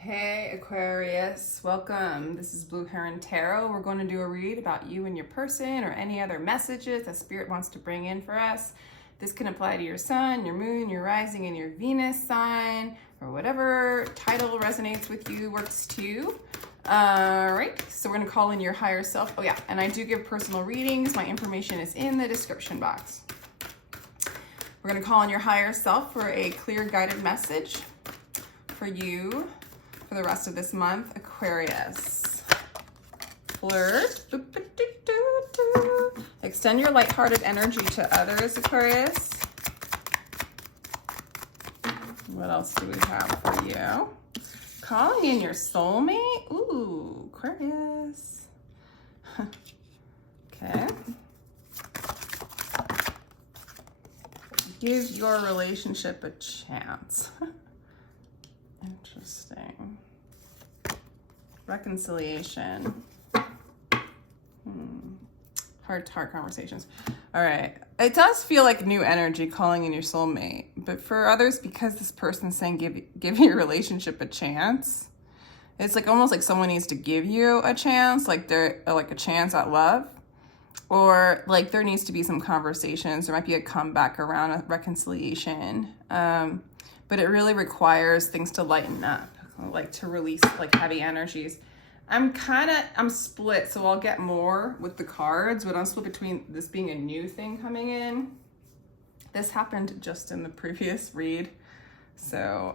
Hey Aquarius, welcome. This is Blue Heron Tarot. We're going to do a read about you and your person or any other messages that Spirit wants to bring in for us. This can apply to your sun, your moon, your rising, and your Venus sign, or whatever title resonates with you, works too. All right, so we're going to call in your higher self. Oh yeah, and I do give personal readings. My information is in the description box. We're going to call in your higher self for a clear guided message for you for the rest of this month, Aquarius. Flirt. Extend your lighthearted energy to others, Aquarius. What else do we have for you? Calling in your soulmate. Ooh, Aquarius. Okay. Give your relationship a chance. Interesting. Reconciliation. Heart-to-heart conversations. All right. It does feel like new energy calling in your soulmate, but for others, because this person's saying give your relationship a chance, it's like almost like someone needs to give you a chance, like they're like a chance at love, or like there needs to be some conversations. There might be a comeback around a reconciliation. But it really requires things to lighten up, like to release like heavy energies. I'm split, so I'll get more with the cards, but I'm split between this being a new thing coming in. This happened just in the previous read, so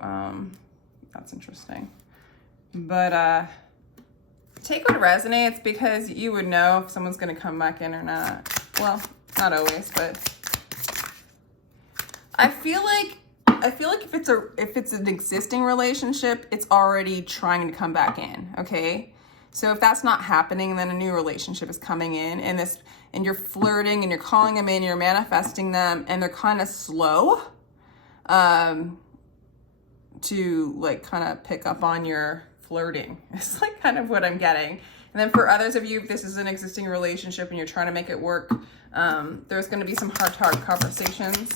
that's interesting. But take what resonates, because you would know if someone's gonna come back in or not. Well, not always, but I feel like if it's an existing relationship, it's already trying to come back in, okay? So if that's not happening, then a new relationship is coming in, and you're flirting and you're calling them in, you're manifesting them, and they're kind of slow to like kind of pick up on your flirting. It's like kind of what I'm getting. And then for others of you, if this is an existing relationship and you're trying to make it work, there's going to be some heart-to-heart conversations.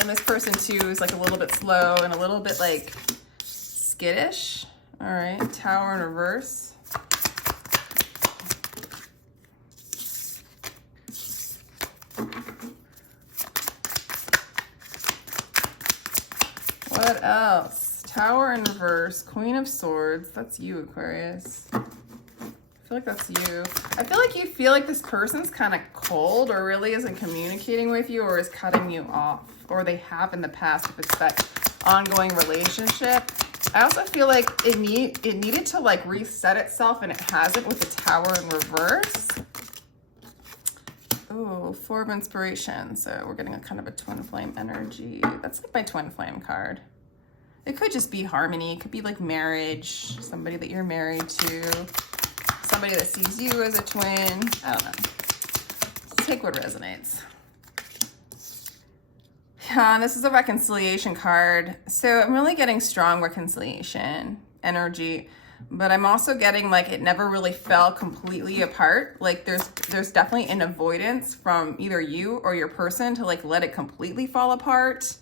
And this person too is like a little bit slow and a little bit like skittish. All right, Tower in reverse. What else? Tower in reverse, Queen of Swords. That's you, Aquarius. I feel like that's you. I feel like you feel like this person's kind of cold or really isn't communicating with you or is cutting you off, or they have in the past if it's that ongoing relationship. I also feel like it needed to like reset itself, and it hasn't with the Tower in reverse. Ooh, Four of Inspiration. So we're getting a kind of a twin flame energy. That's like my twin flame card. It could just be harmony. It could be like marriage, somebody that you're married to, somebody that sees you as a twin. I don't know. Take what resonates. Yeah, this is a reconciliation card. So I'm really getting strong reconciliation energy, but I'm also getting like it never really fell completely apart. Like there's definitely an avoidance from either you or your person to like let it completely fall apart.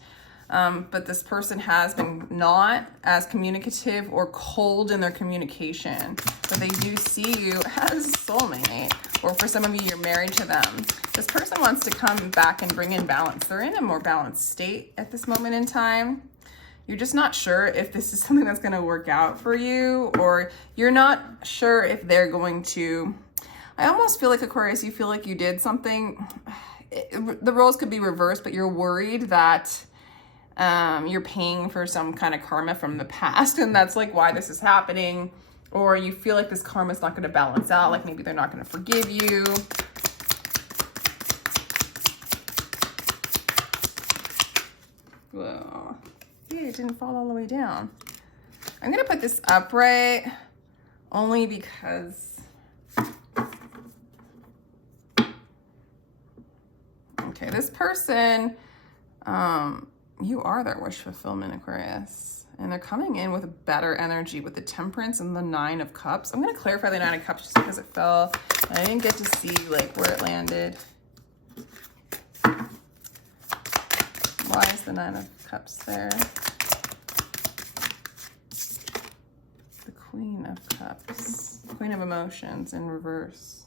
But this person has been not as communicative or cold in their communication, but they do see you as a soulmate, or for some of you, you're married to them. This person wants to come back and bring in balance. They're in a more balanced state at this moment in time. You're just not sure if this is something that's going to work out for you, or you're not sure if they're going to. I almost feel like, Aquarius, you feel like you did something. The roles could be reversed, but you're worried that you're paying for some kind of karma from the past, and that's like why this is happening. Or you feel like this karma is not going to balance out, like maybe they're not going to forgive you. Whoa. Yeah, it didn't fall all the way down. I'm going to put this upright only because okay, this person, you are their wish fulfillment, Aquarius. And they're coming in with a better energy with the Temperance and the Nine of Cups. I'm going to clarify the Nine of Cups just because it fell. I didn't get to see like where it landed. Why is the Nine of Cups there? Queen of Cups. Queen of Emotions in reverse.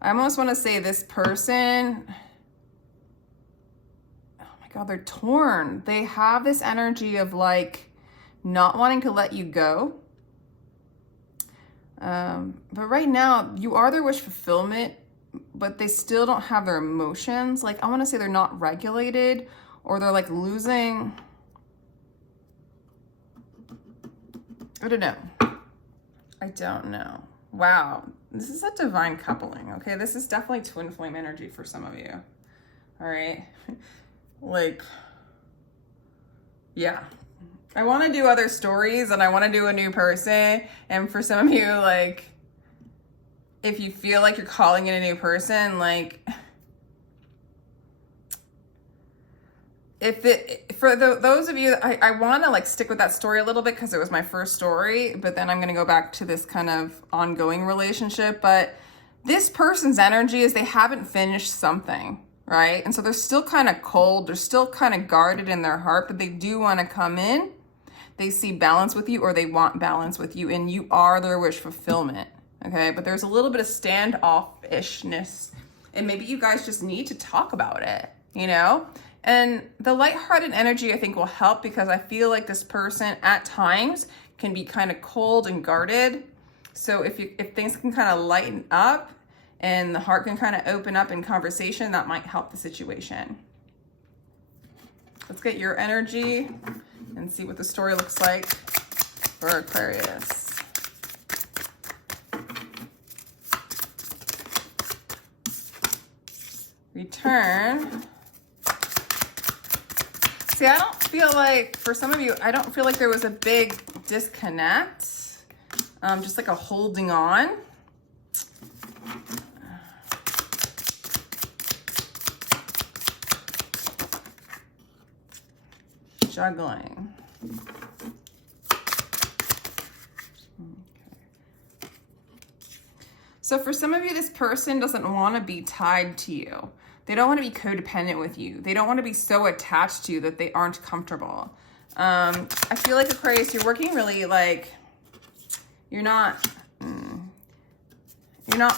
I almost want to say this person, oh my God, they're torn. They have this energy of like not wanting to let you go. But right now you are their wish fulfillment, but they still don't have their emotions. Like I want to say they're not regulated, or they're like losing. I don't know. I don't know. Wow. This is a divine coupling. Okay. This is definitely twin flame energy for some of you. All right. Like, yeah. I want to do other stories and I want to do a new person. And for some of you, like, if you feel like you're calling in a new person, like, those of you, I want to like stick with that story a little bit because it was my first story, but then I'm going to go back to this kind of ongoing relationship. But this person's energy is they haven't finished something, right? And so they're still kind of cold. They're still kind of guarded in their heart, but they do want to come in. They see balance with you, or they want balance with you, and you are their wish fulfillment. Okay. But there's a little bit of standoffishness, and maybe you guys just need to talk about it, you know? And the lighthearted energy, I think, will help, because I feel like this person at times can be kind of cold and guarded. So if things can kind of lighten up and the heart can kind of open up in conversation, that might help the situation. Let's get your energy and see what the story looks like for Aquarius. Return. See, I don't feel like, for some of you, I don't feel like there was a big disconnect, just like a holding on. Juggling. Okay. So for some of you, this person doesn't want to be tied to you. They don't want to be codependent with you. They don't want to be so attached to you that they aren't comfortable. I feel like, Aquarius, you're working really like, you're not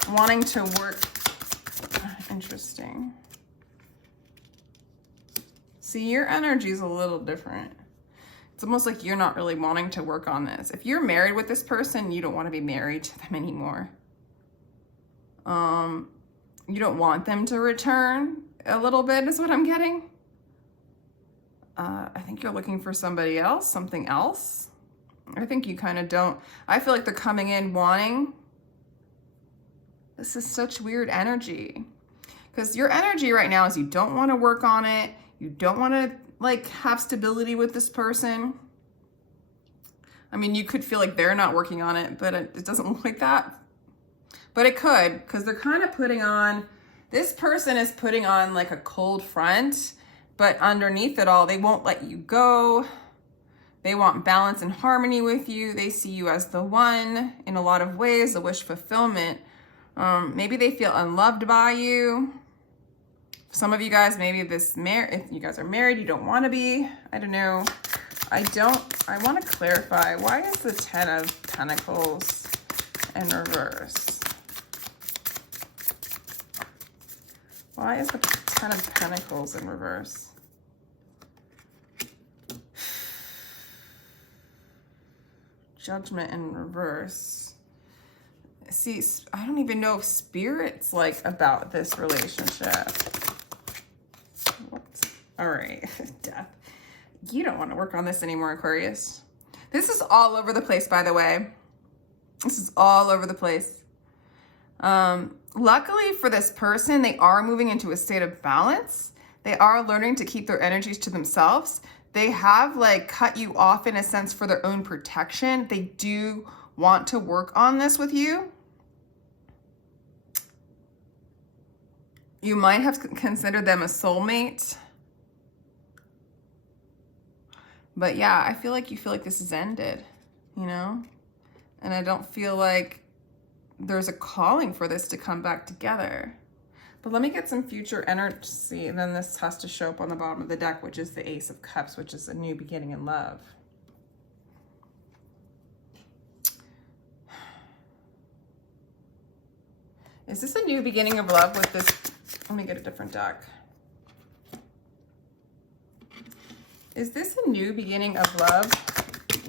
wanting to work. Interesting. See, your energy is a little different. It's almost like you're not really wanting to work on this. If you're married with this person, you don't want to be married to them anymore. You don't want them to return a little bit is what I'm getting. I think you're looking for somebody else, something else. I think you kind of don't. I feel like they're coming in wanting. This is such weird energy. Because your energy right now is you don't want to work on it. You don't want to like have stability with this person. I mean, you could feel like they're not working on it, but it doesn't look like that. But it could, because they're kind of putting on, this person is putting on like a cold front, but underneath it all, they won't let you go. They want balance and harmony with you. They see you as the one in a lot of ways, the wish fulfillment. Maybe they feel unloved by you. Some of you guys, maybe if you guys are married, you don't want to be. I don't know. I want to clarify. Why is the 10 of Pentacles in reverse? Why is the 10 of Pentacles in reverse? Judgment in reverse. See, I don't even know if Spirit's like about this relationship. What? All right, Death. You don't want to work on this anymore, Aquarius. This is all over the place, by the way. This is all over the place. Luckily for this person, they are moving into a state of balance. They are learning to keep their energies to themselves. They have like cut you off in a sense for their own protection. They do want to work on this with you. You might have considered them a soulmate. But yeah, I feel like you feel like this is ended, you know? And I don't feel like there's a calling for this to come back together. But let me get some future energy, and then this has to show up on the bottom of the deck, which is the Ace of Cups, which is a new beginning in love. Is this a new beginning of love with this? Let me get a different deck. Is this a new beginning of love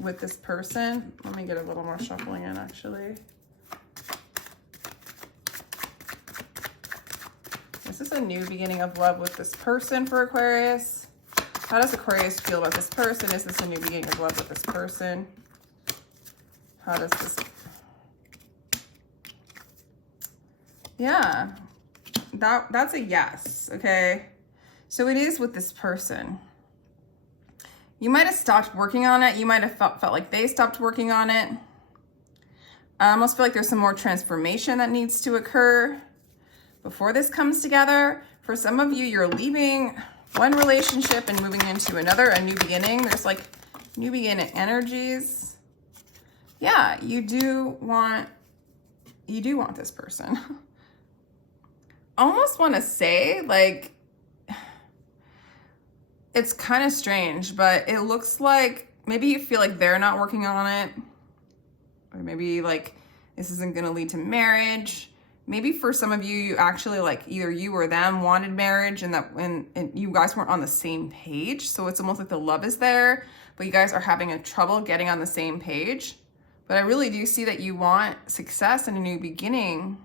with this person? Let me get a little more shuffling in, actually. Is this a new beginning of love with this person for Aquarius? How does Aquarius feel about this person? Is this a new beginning of love with this person? How does this... Yeah, that's a yes, okay? So it is with this person. You might have stopped working on it. You might have felt like they stopped working on it. I almost feel like there's some more transformation that needs to occur before this comes together. For some of you, you're leaving one relationship and moving into another, a new beginning. There's like new beginning energies. Yeah, you do want this person. Almost want to say, like, it's kind of strange, but it looks like maybe you feel like they're not working on it, or maybe like this isn't going to lead to marriage. Maybe for some of you, you actually, like, either you or them wanted marriage, and and you guys weren't on the same page. So it's almost like the love is there, but you guys are having a trouble getting on the same page. But I really do see that you want success and a new beginning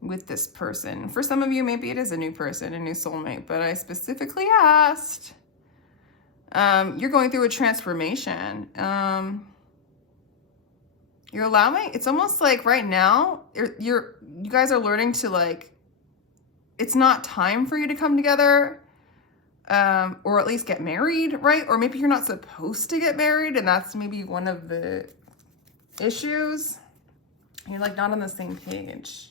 with this person. For some of you, maybe it is a new person, a new soulmate, but I specifically asked. You're going through a transformation. You're allowing, it's almost like right now, you guys are learning to, like, it's not time for you to come together, or at least get married, right? Or maybe you're not supposed to get married, and that's maybe one of the issues. You're like not on the same page.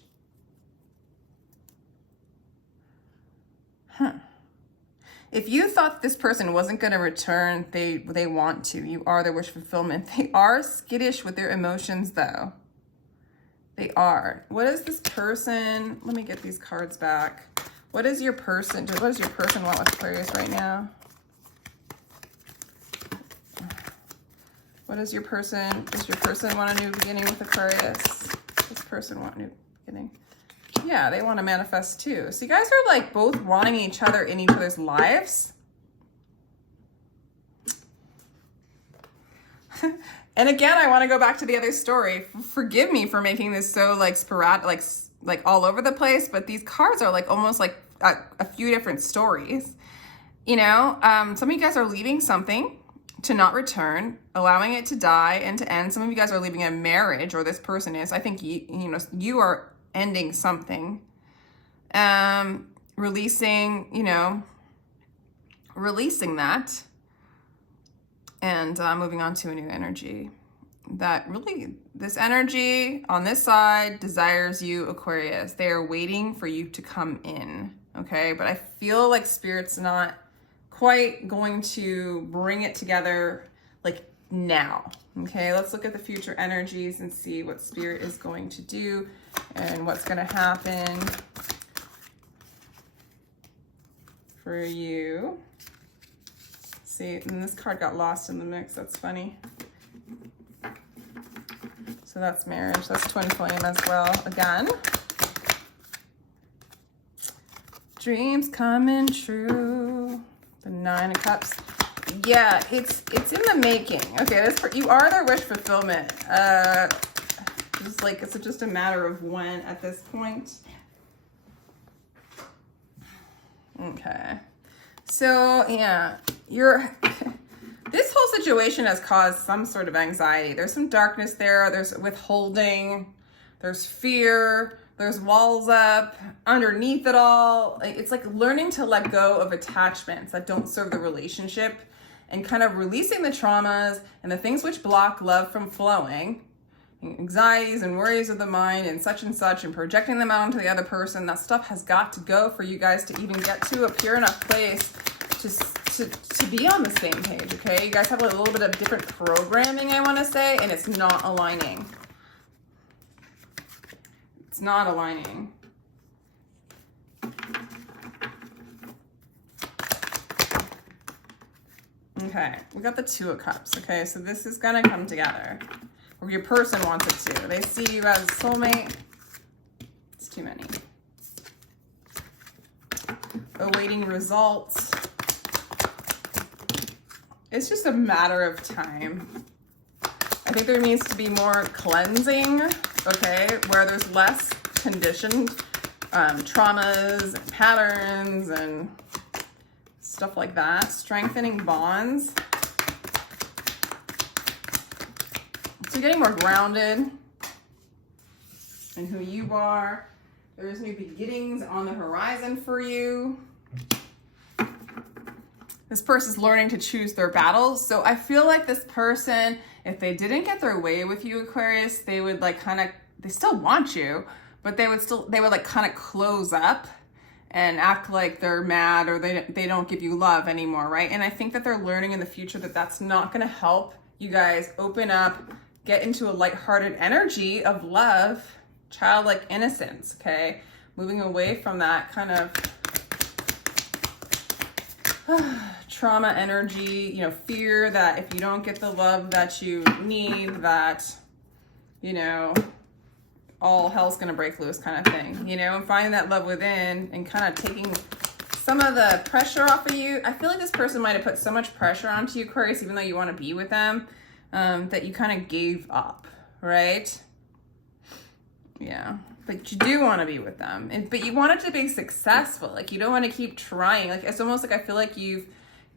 If you thought this person wasn't going to return, they want to. You are their wish fulfillment. They are skittish with their emotions, though. They are. What is this person? Let me get these cards back. What is your person? What does your person want with Aquarius right now? What is your person? Does your person want a new beginning with Aquarius? Does this person want a new beginning? Yeah, they want to manifest too. So you guys are like both wanting each other in each other's lives. And again, I want to go back to the other story. Forgive me for making this so like sporadic, like all over the place, but these cards are like almost like a few different stories. You know, some of you guys are leaving something to not return, allowing it to die and to end. Some of you guys are leaving a marriage, or this person is. I think you are ending something, releasing that, and moving on to a new energy. That really, this energy on this side desires you, Aquarius. They are waiting for you to come in, okay? But I feel like Spirit's not quite going to bring it together like now, okay? Let's look at the future energies and see what Spirit is going to do and what's going to happen for you. See, and this card got lost in the mix. That's funny. So that's marriage. That's twin flame as well. Again, dreams coming true. The 9 of Cups. Yeah, it's in the making. Okay, you are their wish fulfillment. Just like it's just a matter of when at this point. Okay, so yeah, this whole situation has caused some sort of anxiety. There's some darkness there. There's withholding. There's fear. There's walls up underneath it all. It's like learning to let go of attachments that don't serve the relationship, and kind of releasing the traumas and the things which block love from flowing, anxieties and worries of the mind and such, and projecting them out onto the other person. That stuff has got to go for you guys to even get to a pure enough place to be on the same page, okay? You guys have a little bit of different programming, I want to say, and it's not aligning. It's not aligning. Okay, we got the Two of Cups. Okay, so this is gonna come together. Or your person wants it to. They see you as a soulmate. It's too many. Awaiting results. It's just a matter of time. I think there needs to be more cleansing, okay, where there's less conditioned traumas and patterns and stuff like that. Strengthening bonds. So getting more grounded in who you are. There's new beginnings on the horizon for you. This person's learning to choose their battles. So I feel like this person, if they didn't get their way with you, Aquarius, they would like kind of, they still want you, but they would like kind of close up and act like they're mad or they don't give you love anymore, right? And I think that they're learning in the future that that's not going to help you guys open up, get into a lighthearted energy of love, childlike innocence, okay? Moving away from that kind of trauma energy, you know, fear that if you don't get the love that you need, that, you know, all hell's gonna break loose kind of thing, you know, and finding that love within and kind of taking some of the pressure off of you. I feel like this person might have put so much pressure onto you, Aquarius, even though you want to be with them, that you kind of gave up, right? Yeah, but you do want to be with them, but you want it to be successful. Like you don't want to keep trying. Like it's almost like I feel like you've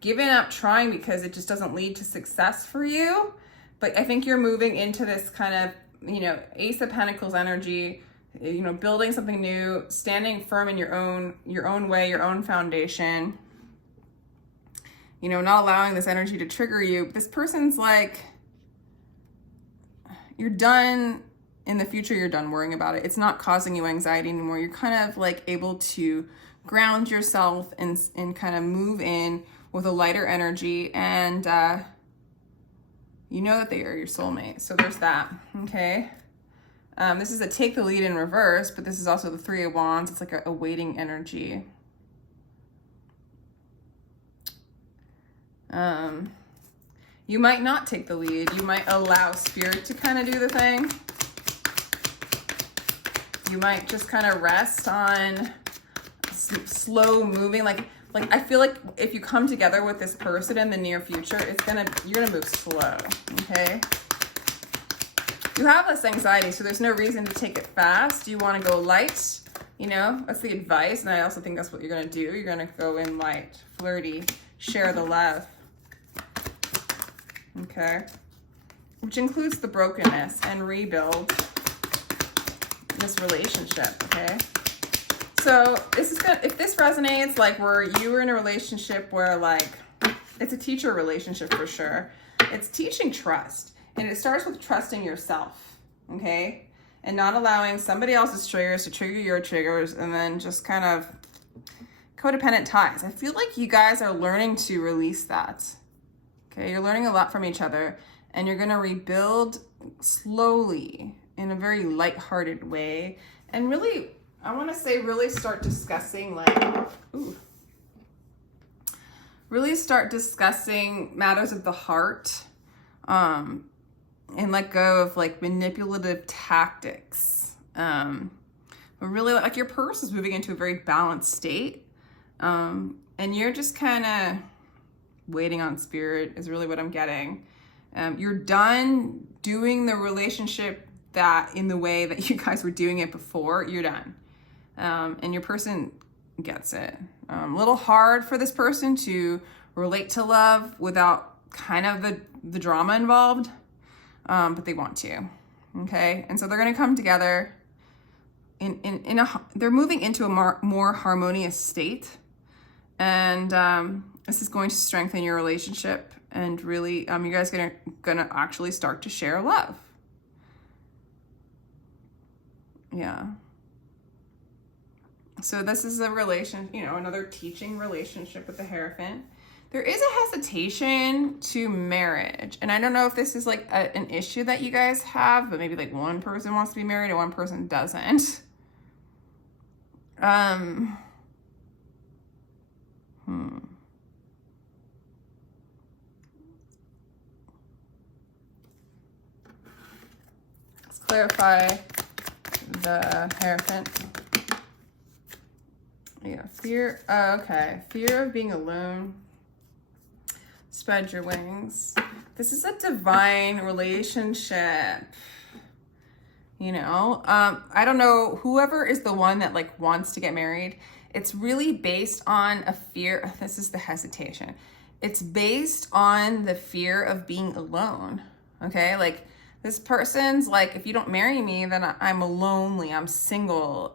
given up trying because it just doesn't lead to success for you. But I think you're moving into this kind of, you know, Ace of Pentacles energy, you know, building something new, standing firm in your own way, your own foundation, you know, not allowing this energy to trigger you. This person's like, you're done. In the future, you're done worrying about it. It's not causing you anxiety anymore. You're kind of like able to ground yourself and kind of move in with a lighter energy. And you know that they are your soulmate. So there's that, okay? This is a take the lead in reverse, but this is also the Three of Wands. It's like a waiting energy. You might not take the lead. You might allow spirit to kind of do the thing. You might just kind of rest on slow moving. Like I feel like if you come together with this person in the near future, you're gonna move slow, okay? You have less anxiety, so there's no reason to take it fast. You want to go light, you know, that's the advice. And I also think that's what you're gonna do. You're gonna go in light, flirty, share the love, okay? Which includes the brokenness and rebuild this relationship, okay? So this is good. If this resonates, like where you were in a relationship where like, it's a teacher relationship for sure. It's teaching trust. And it starts with trusting yourself, okay? And not allowing somebody else's triggers to trigger your triggers and then just kind of codependent ties. I feel like you guys are learning to release that, okay? You're learning a lot from each other and you're gonna rebuild slowly in a very lighthearted way. And really, I wanna say really start discussing like, really start discussing matters of the heart, and let go of like manipulative tactics. But really like your person's moving into a very balanced state. And you're just kind of waiting on spirit is really what I'm getting. You're done doing the relationship that in the way that you guys were doing it before. You're done. And your person gets it. A little hard for this person to relate to love without kind of the drama involved, but they want to, okay? And so they're gonna come together they're moving into a more harmonious state. And this is going to strengthen your relationship and really, you guys gonna actually start to share love. Yeah. So this is a another teaching relationship with the Hierophant. There is a hesitation to marriage. And I don't know if this is like an issue that you guys have, but maybe like one person wants to be married and one person doesn't. clarify the Hierophant. Yeah, fear. Oh, okay. Fear of being alone. Spread your wings. This is a divine relationship. You know, I don't know, whoever is the one that like wants to get married, it's really based on a fear. This is the hesitation. It's based on the fear of being alone. Okay. Like this person's like, if you don't marry me, then I'm lonely. I'm single.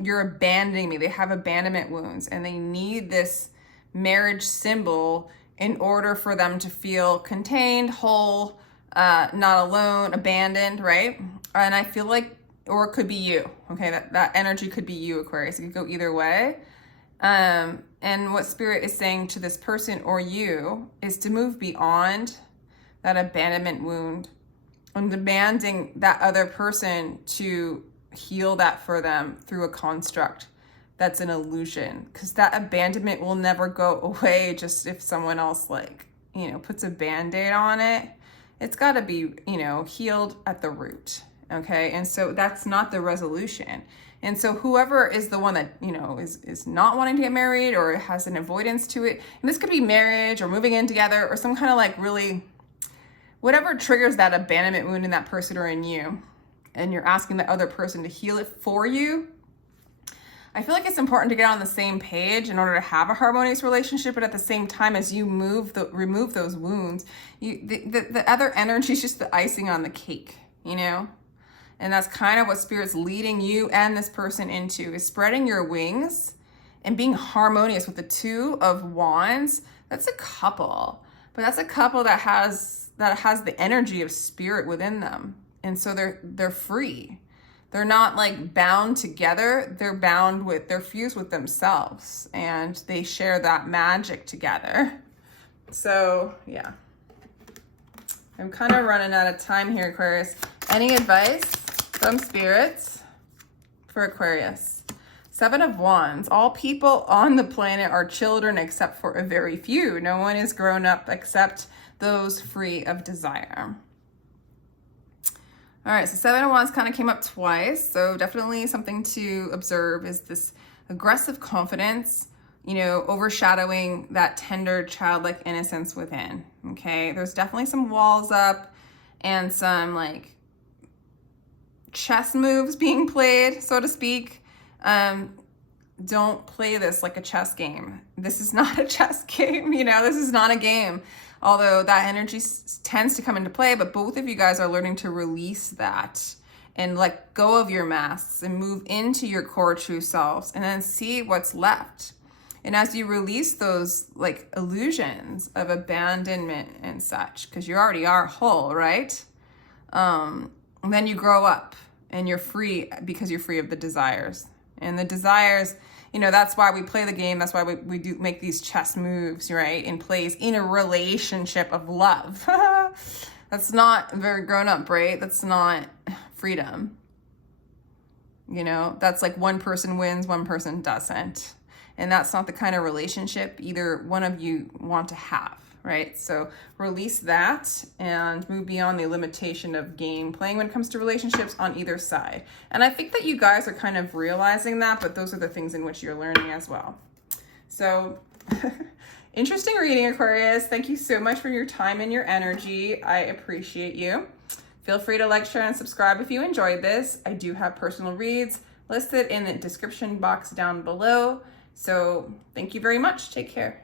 You're abandoning me. They have abandonment wounds and they need this marriage symbol in order for them to feel contained, whole, not alone, abandoned, right? And I feel like, or it could be you, okay? That energy could be you, Aquarius. It could go either way. And what Spirit is saying to this person or you is to move beyond that abandonment wound and demanding that other person to heal that for them through a construct that's an illusion, because that abandonment will never go away just if someone else like, you know, puts a band-aid on it. It's got to be, you know, healed at the root. Okay. And so that's not the resolution. And so whoever is the one that, you know, is not wanting to get married or has an avoidance to it, and this could be marriage or moving in together or some kind of like really, whatever triggers that abandonment wound in that person or in you, and you're asking the other person to heal it for you. I feel like it's important to get on the same page in order to have a harmonious relationship, but at the same time, as you remove those wounds, the other energy is just the icing on the cake, you know? And that's kind of what Spirit's leading you and this person into, is spreading your wings and being harmonious with the Two of Wands. That's a couple, but that's a couple that has the energy of Spirit within them. And so they're free. They're not like bound together. They're fused with themselves, and they share that magic together. So yeah, I'm kind of running out of time here, Aquarius. Any advice from Spirit for Aquarius? 7 of Wands. All people on the planet are children except for a very few. No one is grown up except those free of desire. All right, so 7 of Wands kind of came up twice. So definitely something to observe is this aggressive confidence, you know, overshadowing that tender childlike innocence within. Okay, there's definitely some walls up and some like chess moves being played, so to speak. Don't play this like a chess game. This is not a chess game, you know, this is not a game. Although that energy tends to come into play, but both of you guys are learning to release that and let go of your masks and move into your core true selves and then see what's left. And as you release those like illusions of abandonment and such, because you already are whole, right? Then you grow up and you're free because you're free of the desires. And the desires, you know, that's why we play the game. That's why we do make these chess moves, right? In place in a relationship of love. That's not very grown up, right? That's not freedom. You know, that's like one person wins, one person doesn't. And that's not the kind of relationship either one of you want to have, right? So release that and move beyond the limitation of game playing when it comes to relationships on either side. And I think that you guys are kind of realizing that, but those are the things in which you're learning as well. So interesting reading, Aquarius. Thank you so much for your time and your energy. I appreciate you. Feel free to like, share, and subscribe if you enjoyed this. I do have personal reads listed in the description box down below. So thank you very much. Take care.